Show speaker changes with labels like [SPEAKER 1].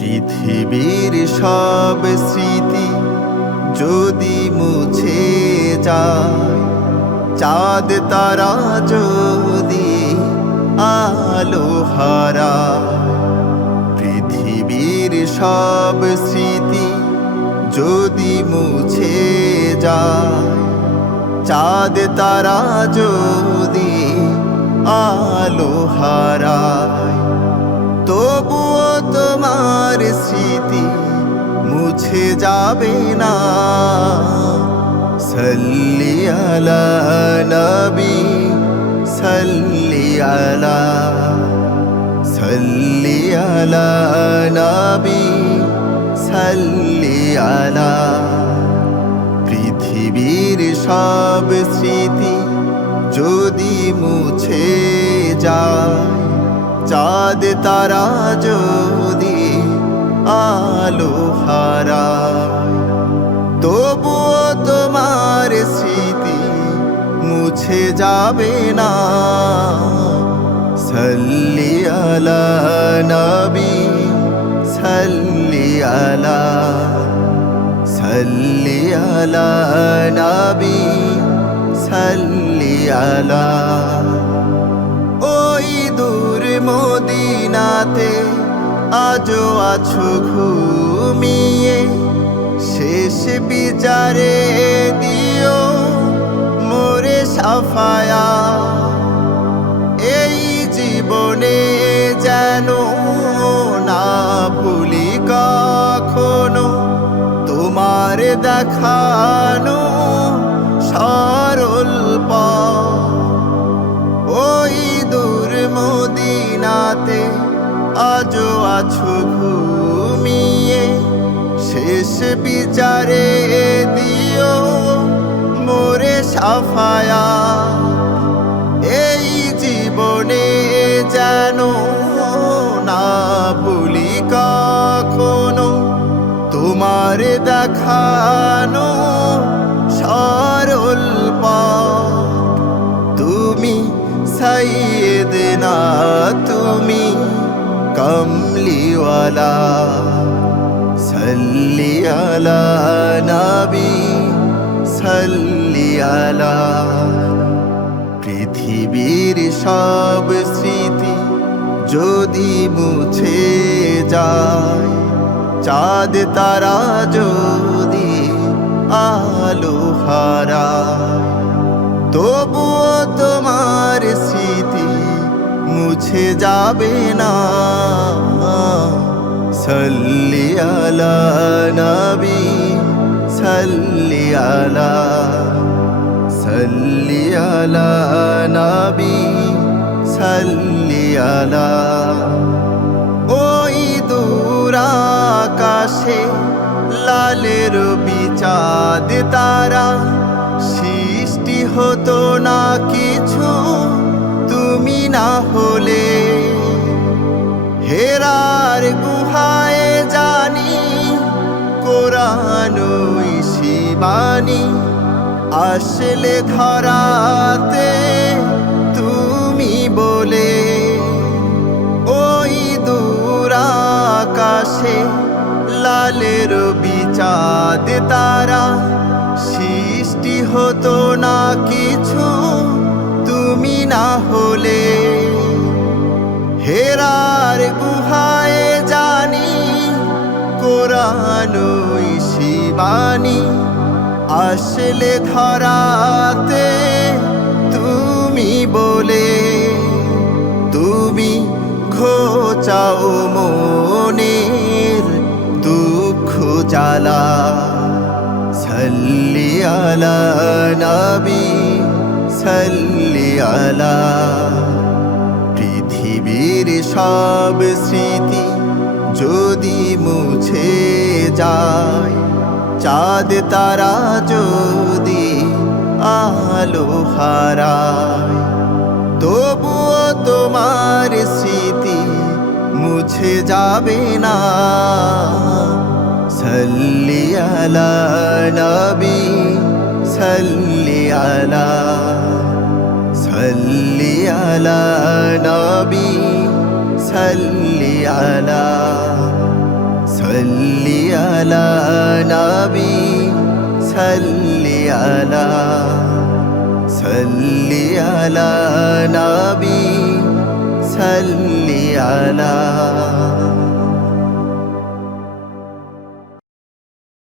[SPEAKER 1] পৃথিবীর সব স্মৃতি যদি মুছে যায়, চাঁদ, তারা যদি আলো হারায়, পৃথিবীর সব স্মৃতি যদি মুছে যায়, চাঁদ, তারা যদি আলো হারায়। না সাল্লি আলা নবী সাল্লি আলা সাল্লি আলা নবী পৃথিবীর সব স্মৃতি যদি মুছে যায়, চাঁদ তারা যদি যাবে না। সাল্লি আলা নবী, সাল্লি আলা সাল্লি আলা নবী, সাল্লি আলা। ওই দূর মদিনাতে আজও আছো ঘুমিয়ে, শেষ বিচারে দিও সাফায়া এই জীবনে যেন না ভুলি কখনো তোমার দেখানো সরল ওই দূর মদিনাতে আজও আছো ঘুমিয়ে। শেষ বিচারে দিও মোরে সাফায়া। এই জীবনে যেন না ভুলি কখনো, তোমার দেখানো সরল তুমি সৈয়দ না, তুমি কমলিওয়ালা সাল্লি আলা নবী। আলা। পৃথিবীর সব স্মৃতি যদি মুছে যায়, চাঁদ তারা যদি আলো হারায়, তবুও তোমার স্মৃতি মুছে যাবে না। সাল্লি আলা নবী। আলা নবী, সাল্লি ওই দূর আকাশে লালের বিচাদ তারা, সৃষ্টি হতো না কিছু, তুমি না হলে। হেরার গুহায় জানি কোরআন শিবানী আসলে ধরাতে তুমি বলে ওই দূর আকাশে লালের বিচাদ তারা সৃষ্টি হতো না কিছু তুমি না হলে। হেরার গুহায় জানি কোরআন শিবানী আসলে ধরাতে তুমি বলে, তুমি খোঁচাও মনের দুঃখ জ্বালা। সাল্লি আলা নবী, সাল্লি আলা। পৃথিবীর সব স্মৃতি যদি মুছে যায় চাঁদ তারা যদি আলো হারায়, তবুও তোমার স্মৃতি মুছে যাবে না। সাল্লি আলা নবী, সাল্লি আলা, সাল্লি নবী, সাল্লি আলা আলা নবী সাল্লি আলা সাল্লি আলা নবী সাল্লি আলা